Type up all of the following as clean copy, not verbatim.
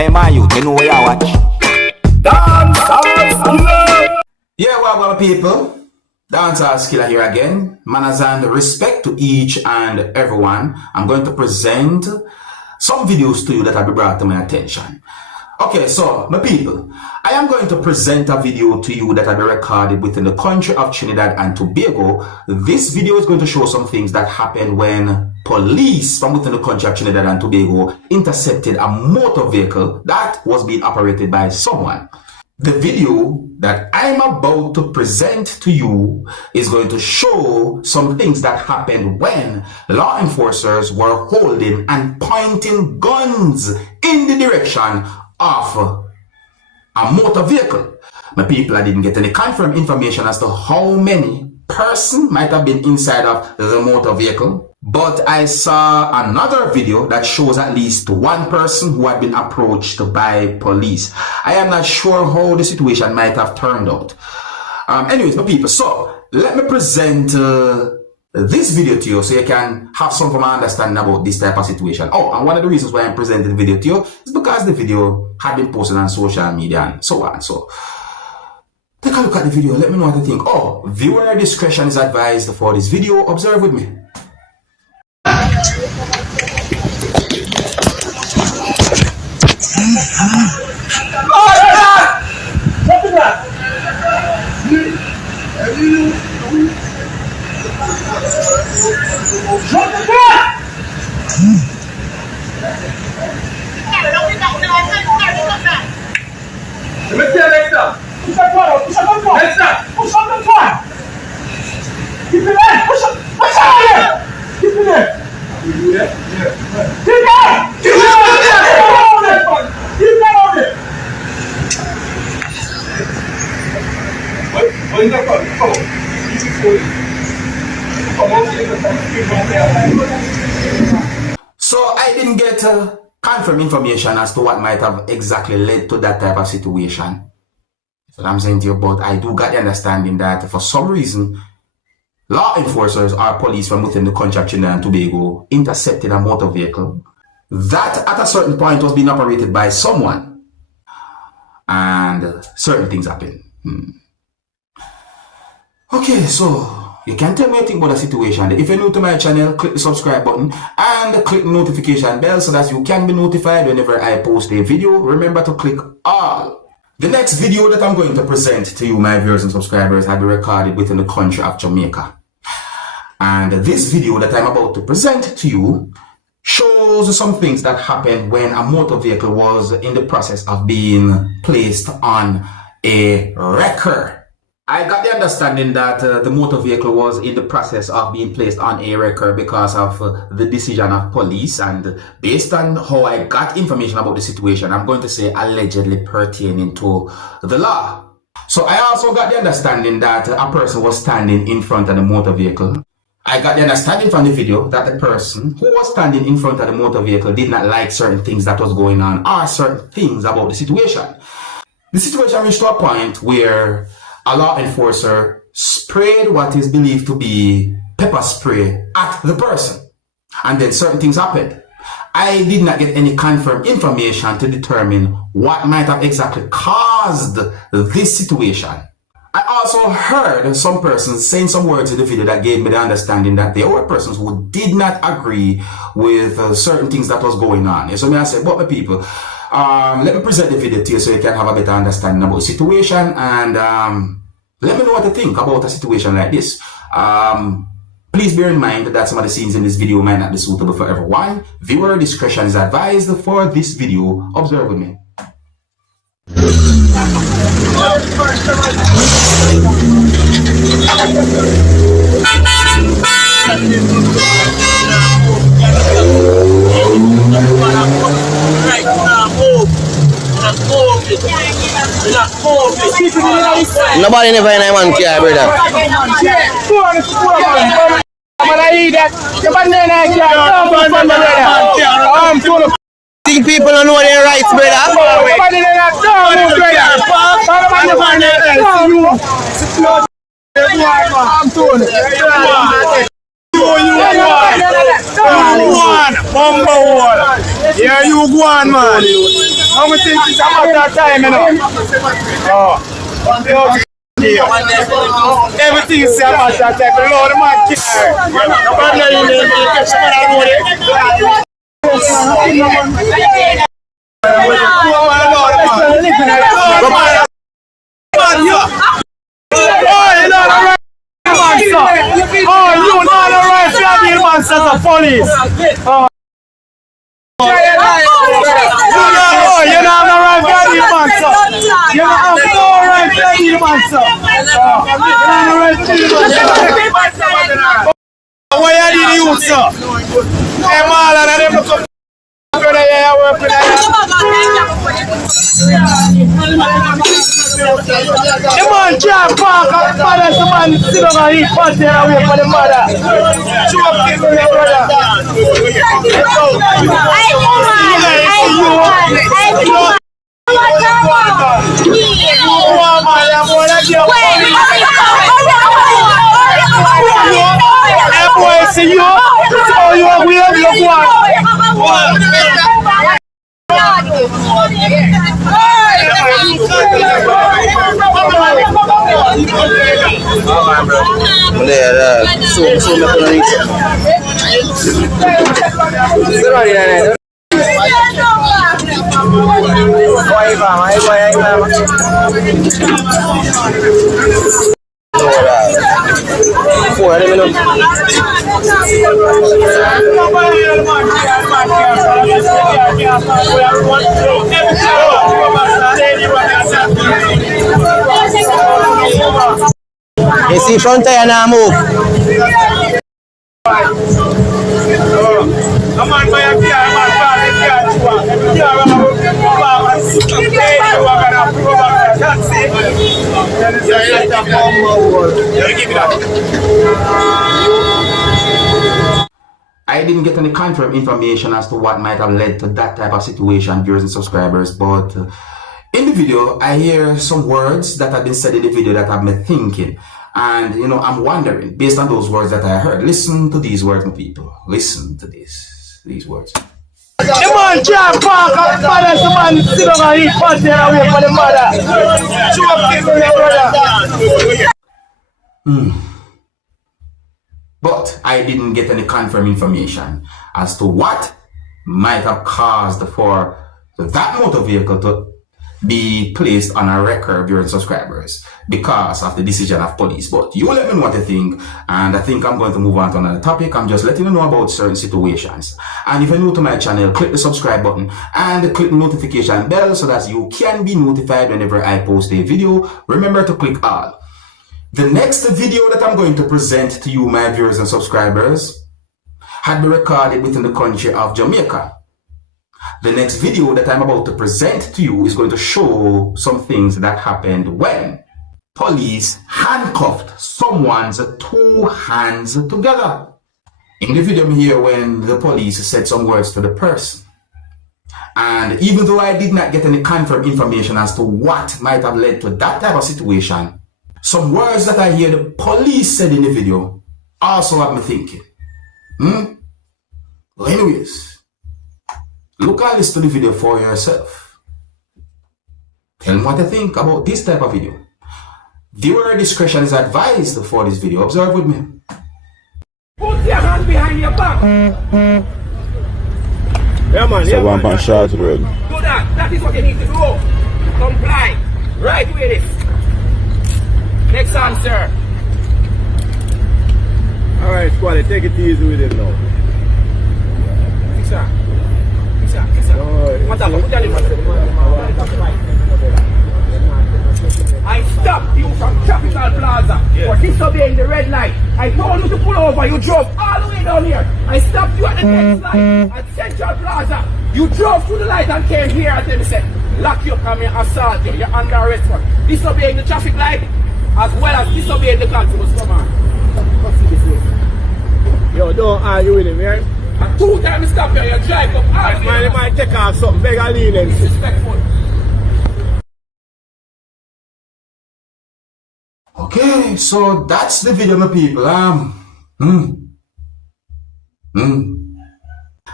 Hey man, you know where you watch? Dancehall skilla. Yeah, welcome people. Dancehall skilla here again. Manners and respect to each and everyone. I'm going to present some videos to you that have been brought to my attention. Okay, so my people, I am going to present a video to you that have been recorded within the country of Trinidad and Tobago. This video is going to show some things that happened when police from within the country of Trinidad and Tobago intercepted a motor vehicle that was being operated by someone. The video that I'm about to present to you is going to show some things that happened when law enforcers were holding and pointing guns in the direction of a motor vehicle. My people, I didn't get any confirmed information as to how many persons might have been inside of the motor vehicle, but I saw another video that shows at least one person who had been approached by police. I am not sure how the situation might have turned out. Anyways, my people, so let me present this video to you so you can have some form of understanding about this type of situation. Oh, and one of the reasons why I'm presenting the video to you is because the video had been posted on social media and so on. So take a look at the video. Let me know what you think. Oh, viewer discretion is advised for this video. Observe with me. So I didn't get confirmed information as to what might have exactly led to that type of situation. So I'm saying to you, but I do get the understanding that for some reason, law enforcers or police from within the country of Trinidad and Tobago intercepted a motor vehicle that at a certain point was being operated by someone, and certain things happened. Okay, so you can tell me anything about the situation. If you're new to my channel, click the subscribe button and click the notification bell so that you can be notified whenever I post a video. Remember to click all. The next video that I'm going to present to you, my viewers and subscribers, has been recorded within the country of Jamaica. And this video that I'm about to present to you shows some things that happened when a motor vehicle was in the process of being placed on a wrecker. I got the understanding that the motor vehicle was in the process of being placed on a wrecker because of the decision of police, and based on how I got information about the situation, I'm going to say allegedly pertaining to the law. So I also got the understanding that a person was standing in front of the motor vehicle. I got the understanding from the video that the person who was standing in front of the motor vehicle did not like certain things that was going on or certain things about the situation. The situation reached to a point where a law enforcer sprayed what is believed to be pepper spray at the person, and then certain things happened. I did not get any confirmed information to determine what might have exactly caused this situation. I also heard some persons saying some words in the video that gave me the understanding that there were persons who did not agree with certain things that was going on. So I said, but my people, let me present the video to you so you can have a better understanding about the situation, and let me know what you think about a situation like this. Please bear in mind that some of the scenes in this video might not be suitable for everyone. Viewer discretion is advised for this video. Observe with me. Nobody never in a man care, brother. Think people don't know their rights, brother. You go on, man. How many things is about that time, you know? Oh. Everything is about that time. The Lord, man, care. Nobody in there, you catch someone on the road. Oh, you know the right family man says the police. Oh, you know the right family man, sir. You know the right family man, sir. What you did you, sir? Hey, man, and them come together here, work with them. The man can't park and father, the man sit down and eat party and wait for the mother. Show up to the brother. See you, so you are weird, you You see front tire now move. I didn't get any confirmed information as to what might have led to that type of situation, viewers and subscribers, but in the video, I hear some words that have been said in the video that have me thinking. And, you know, I'm wondering, based on those words that I heard, listen to these words, my people. Listen to these words. The man can't park and father, the man sit down and eat party and wait for the mother. Show up to the brother. But I didn't get any confirmed information as to what might have caused for that motor vehicle to be placed on a record, viewers and subscribers, because of the decision of police. But you let me know what you think, and I think I'm going to move on to another topic. I'm just letting you know about certain situations. And if you're new to my channel, click the subscribe button and click the notification bell so that you can be notified whenever I post a video. Remember to click all. The next video that I'm going to present to you, my viewers and subscribers, had been recorded within the country of Jamaica. The next video that I'm about to present to you is going to show some things that happened when police handcuffed someone's two hands together. In the video here, when the police said some words to the person. And even though I did not get any confirmed information as to what might have led to that type of situation, some words that I hear the police said in the video also have me thinking. Well, anyways, look and listen to the video for yourself. Tell me what you think about this type of video. Viewer discretion is advised for this video. Observe with me. Put your hand behind your back. Yeah, man. So one punch shot road. Do that. That is what you need to do. Comply. Right with it. Next answer. Alright, squad, take it easy with him now. Fisa. What happened? I stopped you from Capital Plaza for disobeying the red light. I told you to pull over, you drove all the way down here. I stopped you at the next light at Central Plaza. You drove through the light and came here and then said, lock you up and assault you. You're under arrest for disobeying the traffic light as well as disobeying the constables. Come on. Yo, don't argue with him, right? And 2 times stop here, you drive up. Man, might take off something, beg a leniency. Disrespectful. Okay, so that's the video, my people.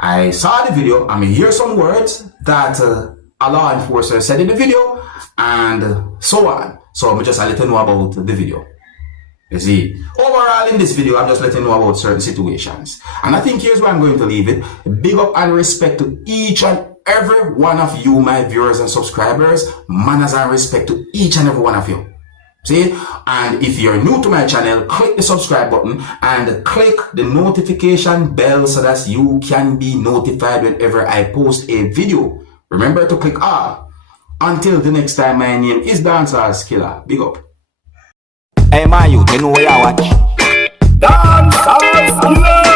I saw the video. I hear some words that a law enforcer said in the video, and so on. So I'm just letting you know about the video. You see, overall in this video, I'm just letting you know about certain situations. And I think here's where I'm going to leave it. Big up and respect to each and every one of you, my viewers and subscribers. Manners and respect to each and every one of you. See? And if you're new to my channel, click the subscribe button and click the notification bell so that you can be notified whenever I post a video. Remember to click all. Until the next time, my name is Dancehall Skilla. Big up. Hey, my youth, you know where you watch. Dancehall skilla.